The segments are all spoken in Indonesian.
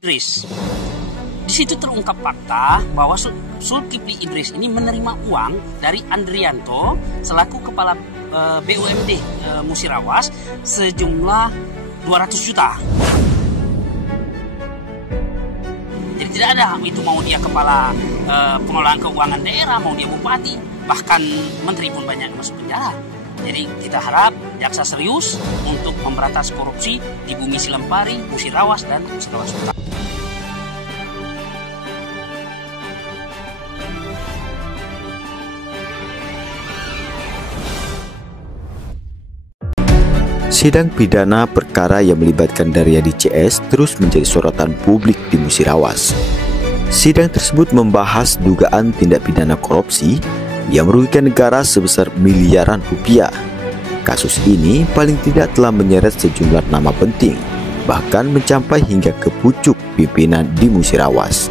Idris. Di situ terungkap fakta bahwa Zulkifli Idris ini menerima uang dari Andrianto selaku kepala BUMD Musirawas sejumlah 200 juta. Jadi tidak ada itu mau dia kepala pengelolaan keuangan daerah, mau dia bupati, bahkan menteri pun banyak masuk penjara. Jadi kita harap jaksa serius untuk memberantas korupsi di Bumi Silempari, Musirawas, dan Musirawas Utara. Sidang pidana perkara yang melibatkan Daryadi CS terus menjadi sorotan publik di Musirawas. Sidang tersebut membahas dugaan tindak pidana korupsi yang merugikan negara sebesar miliaran rupiah. Kasus ini paling tidak telah menyeret sejumlah nama penting, bahkan mencapai hingga ke pucuk pimpinan di Musirawas.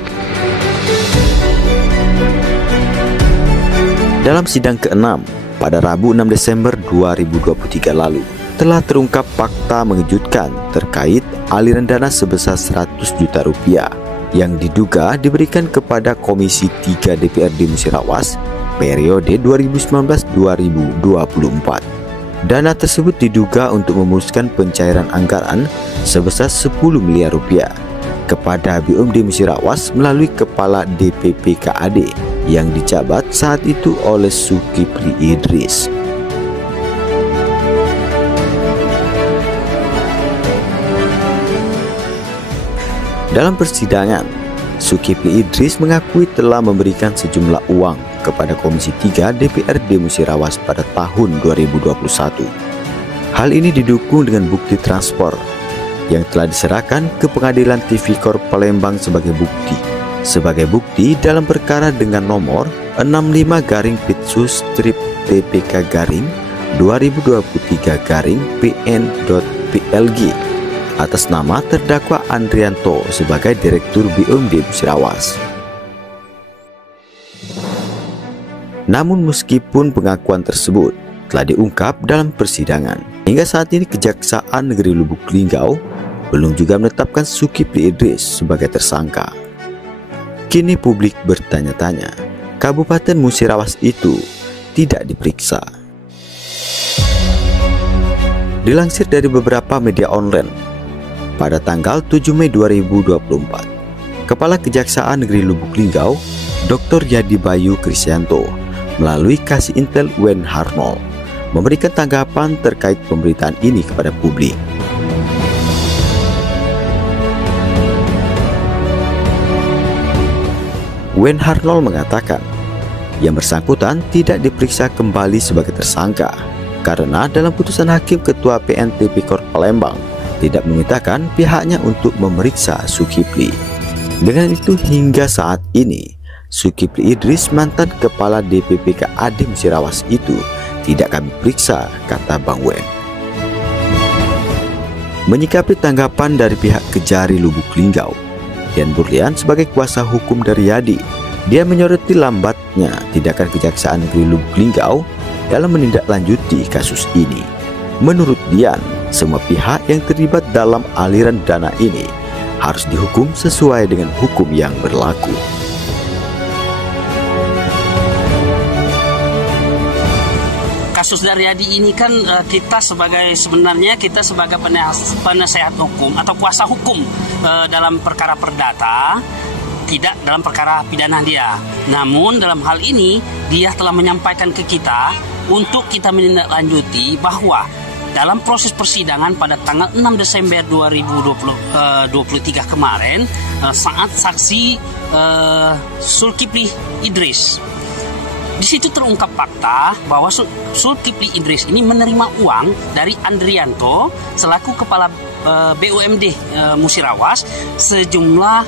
Dalam sidang ke-6 pada Rabu 6 Desember 2023 lalu, telah terungkap fakta mengejutkan terkait aliran dana sebesar 100 juta rupiah yang diduga diberikan kepada Komisi 3 DPRD Musirawas periode 2019-2024. Dana tersebut diduga untuk memuluskan pencairan anggaran sebesar 10 miliar rupiah kepada BUMD Musirawas melalui Kepala DPP KAD yang dijabat saat itu oleh Zulkifli Idris. Dalam persidangan, Zulkifli Idris mengakui telah memberikan sejumlah uang kepada Komisi 3 DPRD Musirawas pada tahun 2021. Hal ini didukung dengan bukti transfer yang telah diserahkan ke Pengadilan Tipikor Palembang sebagai bukti dalam perkara dengan nomor 65-PIT/2023-2023-PN.PLG atas nama terdakwa Andrianto sebagai Direktur BUMD Musirawas. Namun meskipun pengakuan tersebut telah diungkap dalam persidangan, hingga saat ini Kejaksaan Negeri Lubuk Linggau belum juga menetapkan Zulkifli Idris sebagai tersangka. Kini publik bertanya-tanya, Kabupaten Musirawas itu tidak diperiksa. Dilansir dari beberapa media online, pada tanggal 7 Mei 2024, Kepala Kejaksaan Negeri Lubuk Linggau, Dr. Yadi Bayu Krisyanto, melalui Kasih Intel Wen Harnol, memberikan tanggapan terkait pemberitaan ini kepada publik. Wen Harnol mengatakan, yang bersangkutan tidak diperiksa kembali sebagai tersangka karena dalam putusan Hakim Ketua PN Tipikor Palembang tidak memintakan pihaknya untuk memeriksa Zulkifli. Dengan itu hingga saat ini Zulkifli Idris, mantan Kepala DPP KAD Musirawas itu tidak kami periksa, kata Bang Wen. Menyikapi tanggapan dari pihak Kejari Lubuk Linggau, Dian Burlian sebagai kuasa hukum Daryadi, dia menyoroti lambatnya tindakan Kejaksaan Negeri Lubuk Linggau dalam menindaklanjuti kasus ini. Menurut Dian, semua pihak yang terlibat dalam aliran dana ini harus dihukum sesuai dengan hukum yang berlaku. Kasus Daryadi ini kan sebenarnya kita sebagai penasehat hukum atau kuasa hukum dalam perkara perdata, tidak dalam perkara pidana dia. Namun dalam hal ini dia telah menyampaikan ke kita untuk kita menindaklanjuti bahwa dalam proses persidangan pada tanggal 6 Desember 2023 kemarin, saat saksi Zulkifli Idris, di situ terungkap fakta bahwa Zulkifli Idris ini menerima uang dari Andrianto selaku kepala BUMD Musirawas sejumlah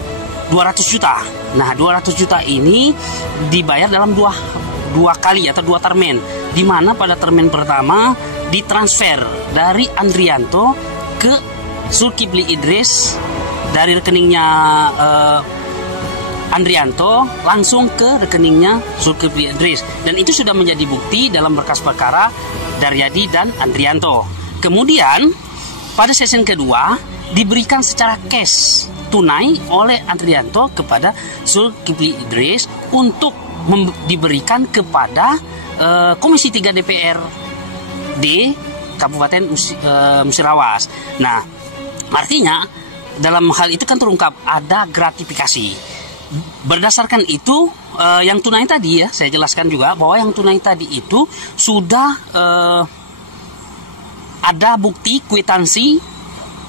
200 juta. Nah, 200 juta ini dibayar dalam dua kali atau dua termen, di mana pada termen pertama ditransfer dari Andrianto ke Zulkifli Idris dari rekeningnya Andrianto langsung ke rekeningnya Zulkifli Idris, dan itu sudah menjadi bukti dalam berkas perkara Daryadi dan Andrianto. Kemudian pada sesi kedua diberikan secara cash tunai oleh Andrianto kepada Zulkifli Idris untuk diberikan kepada Komisi 3 DPR di Kabupaten Musirawas. Nah, artinya dalam hal itu kan terungkap ada gratifikasi. Berdasarkan itu yang tunai tadi, ya saya jelaskan juga bahwa yang tunai tadi itu sudah ada bukti kwitansi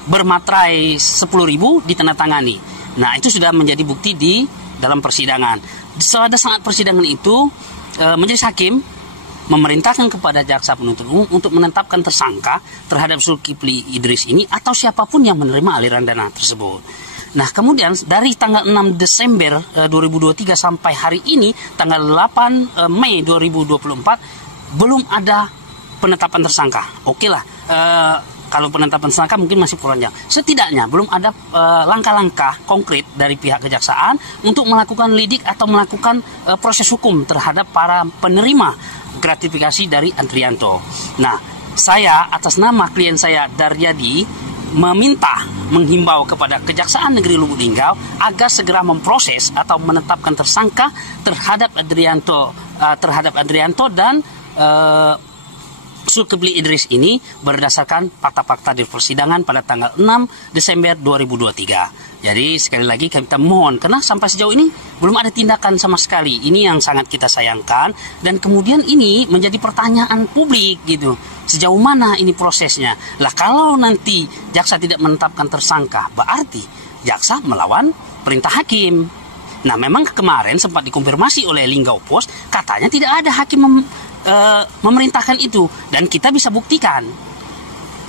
bermaterai 10.000 ditandatangani. Nah, itu sudah menjadi bukti di dalam persidangan. Pada saat persidangan itu majelis hakim memerintahkan kepada jaksa penuntut umum untuk menetapkan tersangka terhadap Zulkifli Idris ini atau siapapun yang menerima aliran dana tersebut. Nah, kemudian dari tanggal 6 Desember 2023 sampai hari ini tanggal 8 Mei 2024 belum ada penetapan tersangka. Oke lah, kalau penetapan tersangka mungkin masih panjang. Setidaknya belum ada langkah-langkah konkret dari pihak kejaksaan untuk melakukan lidik atau melakukan proses hukum terhadap para penerima gratifikasi dari Andrianto. Nah, saya atas nama klien saya Daryadi menghimbau kepada Kejaksaan Negeri Lubuk Linggau agar segera memproses atau menetapkan tersangka terhadap Andrianto dan Zulkifli Idris ini berdasarkan fakta-fakta di persidangan pada tanggal 6 Desember 2023. Jadi sekali lagi kita mohon, karena sampai sejauh ini belum ada tindakan sama sekali. Ini yang sangat kita sayangkan, dan kemudian ini menjadi pertanyaan publik gitu. Sejauh mana ini prosesnya? Lah, kalau nanti jaksa tidak menetapkan tersangka, berarti jaksa melawan perintah hakim. Nah, memang kemarin sempat dikonfirmasi oleh Linggau Pos, katanya tidak ada hakim memerintahkan itu, dan kita bisa buktikan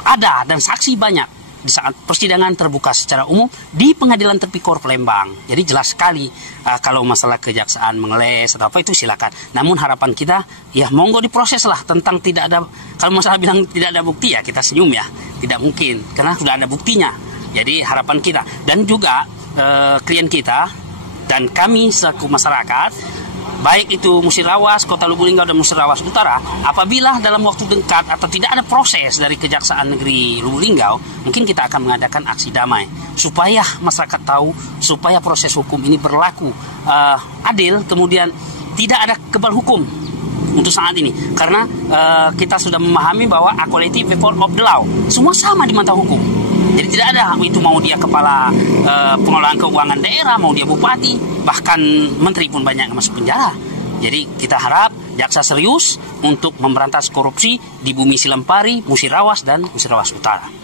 ada, dan saksi banyak di saat persidangan terbuka secara umum di Pengadilan Tipikor Palembang. Jadi jelas sekali kalau masalah kejaksaan mengeles atau apa itu silakan. Namun harapan kita ya monggo diproses lah tentang tidak ada, kalau masalah bilang tidak ada bukti ya kita senyum ya, tidak mungkin karena sudah ada buktinya. Jadi harapan kita dan juga klien kita dan kami selaku masyarakat, baik itu Musirawas, Kota Lubuk Linggau dan Musirawas Utara, apabila dalam waktu dekat atau tidak ada proses dari Kejaksaan Negeri Lubuk Linggau, mungkin kita akan mengadakan aksi damai supaya masyarakat tahu, supaya proses hukum ini berlaku adil, kemudian tidak ada kebal hukum untuk saat ini, karena kita sudah memahami bahwa equality before of the law, semua sama di mata hukum. Jadi tidak ada itu mau dia kepala pengelolaan keuangan daerah, mau dia bupati, bahkan menteri pun banyak yang masuk penjara. Jadi kita harap jaksa serius untuk memberantas korupsi di Bumi Silempari, Musirawas dan Musirawas Utara.